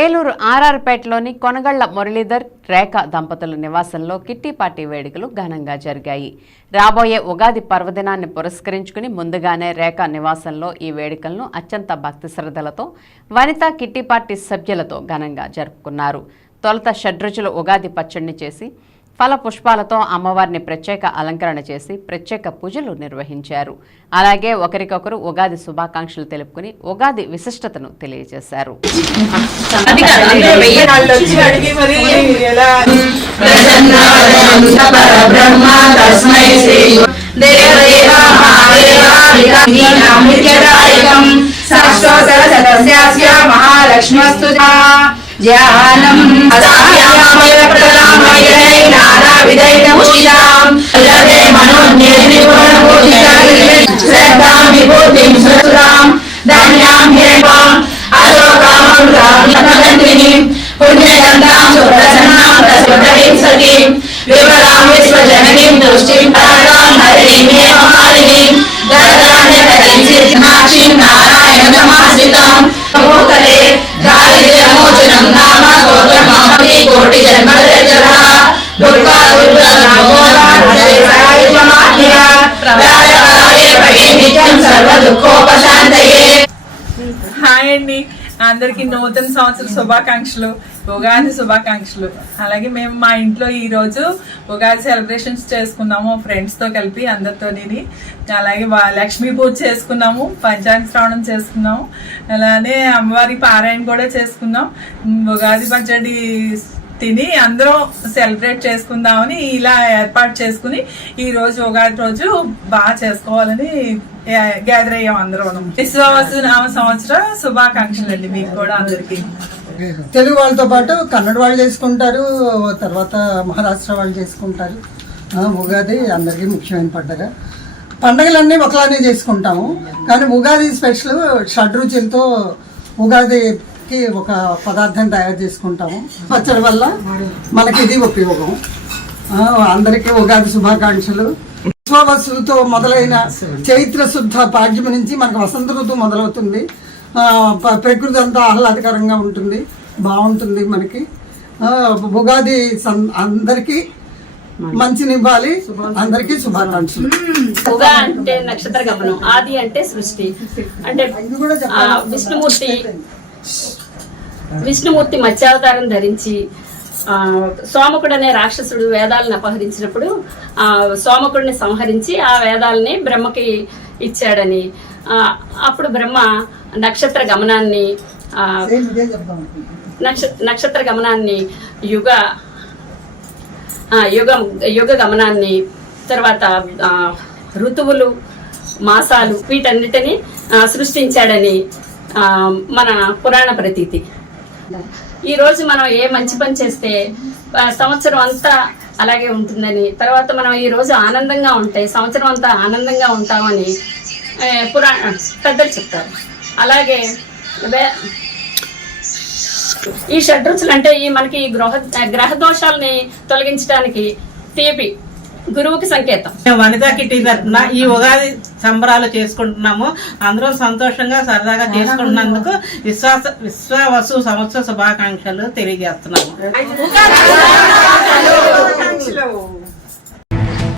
ఏలూరు ఆర్ఆర్పేటలోని కొనగళ్ళ మురళీధర్ రేఖ దంపతుల నివాసంలో kitty party వేడుకలు ఘనంగా జరిగాయి. రాబోయే ఉగాది పర్వదినాన్ని పురస్కరించుకుని ముందుగానే రేఖ నివాసంలో ఈ వేడుకలను అత్యంత భక్తి శ్రద్ధలతో వనితా కిట్టి పార్టీ సభ్యులతో ఘనంగా జరుపుకున్నారు. తొలత షడ్రుచులు ఉగాది పచ్చడిని చేసి ఫల పుష్పాలతో అమ్మవారిని ప్రత్యేక అలంకరణ చేసి ప్రత్యేక పూజలు నిర్వహించారు. అలాగే ఒకరికొకరు ఉగాది శుభాకాంక్షలు తెలుపుకుని ఉగాది విశిష్టతను తెలియజేశారు. అది వెయ్యి శాశ్వత సదస్యాస్య మహాలక్ష్మస్తు ధ్యానం అదాయామయ దృష్టిం పరాగాం హరిణీం హేమమాలినీం గరగాన్యకరీం సిద్ధాక్షీం నారాయణ సమాశ్రితాం హాయ్ అండి. అందరికి నూతన సంవత్సర శుభాకాంక్షలు ఉగాది శుభాకాంక్షలు. అలాగే మేము మా ఇంట్లో ఈ రోజు ఉగాది సెలబ్రేషన్స్ చేసుకున్నాము ఫ్రెండ్స్తో కలిపి అందరితో అలాగే లక్ష్మీ పూజ చేసుకున్నాము పంచాంగ శ్రవణం చేసుకున్నాము. అలానే అమ్మవారి పారాయణ కూడా చేసుకున్నాం. ఉగాది పచ్చడి తిని అందరం సెలబ్రేట్ చేసుకుందామని ఇలా ఏర్పాటు చేసుకుని ఈ రోజు ఉగాది రోజు బాగా చేసుకోవాలని గ్యాదర్ అయ్యాం అందరం. విశ్వాసు నామ సంవత్సర శుభాకాంక్షలు అండి మీకు కూడా అందరికి. తెలుగు వాళ్ళతో పాటు కన్నడ వాళ్ళు చేసుకుంటారు తర్వాత మహారాష్ట్ర వాళ్ళు చేసుకుంటారు. ఉగాది అందరికీ ముఖ్యమైన పండగ. పండగలన్నీ ఒకలానే చేసుకుంటాము. కానీ ఉగాది స్పెషల్ షడ్రుచులతో ఉగాదికి ఒక పదార్థం తయారు చేసుకుంటాము. పచ్చడి వల్ల మనకి ఇది ఉపయోగం. అందరికీ ఉగాది శుభాకాంక్షలు. విశ్వవసుతో మొదలైన చైత్ర శుద్ధ పాడ్యమి నుంచి మనకు వసంత ఋతువు మొదలవుతుంది. ప్రకృతి అంతా ఆహ్లాదకరంగా ఉంటుంది. బాగుంటుంది మనకి. ఆ, ఉగాది అందరికీ మంచినివ్వాలి. అందరికీ శుభాకాంక్షలు. ఉగా అంటే నక్షత్ర గమనం ఆది అంటే సృష్టి. అంటే విష్ణుమూర్తి విష్ణుమూర్తి మత్స్యావతారం ధరించి ఆ, సోమకుడు అనే రాక్షసుడు వేదాలను అపహరించినప్పుడు ఆ సోమకుడిని సంహరించి ఆ వేదాలని బ్రహ్మకి ఇచ్చాడని. ఆ, అప్పుడు బ్రహ్మ నక్షత్ర గమనాన్ని ఆ, నక్ష నక్షత్ర గమనాన్ని యుగ ఆ, యుగ యుగ గమనాన్ని తర్వాత ఋతువులు మాసాలు వీటన్నిటిని సృష్టించాడని ఆ, మన పురాణ ప్రతీతి. ఈ రోజు మనం ఏ మంచి పని చేస్తే సంవత్సరం అంతా అలాగే ఉంటుందని తర్వాత మనం ఈ రోజు ఆనందంగా ఉంటే సంవత్సరం అంతా ఆనందంగా ఉంటామని పురా పురాణ పెద్దలు చెప్తారు. అలాగే ఈ షడ్రుచులు అంటే ఈ మనకి ఈ గ్రహ దోషాలని తొలగించడానికి తీపి గురువుకి సంకేతం మేము వనితా కిట్టి తరఫున ఈ ఉగాది సంబరాలు చేసుకుంటున్నాము అందరం సంతోషంగా సరదాగా చేసుకుంటున్నందుకు విశ్వాస విశ్వవసు సంవత్సర శుభాకాంక్షలు తెలియజేస్తున్నాము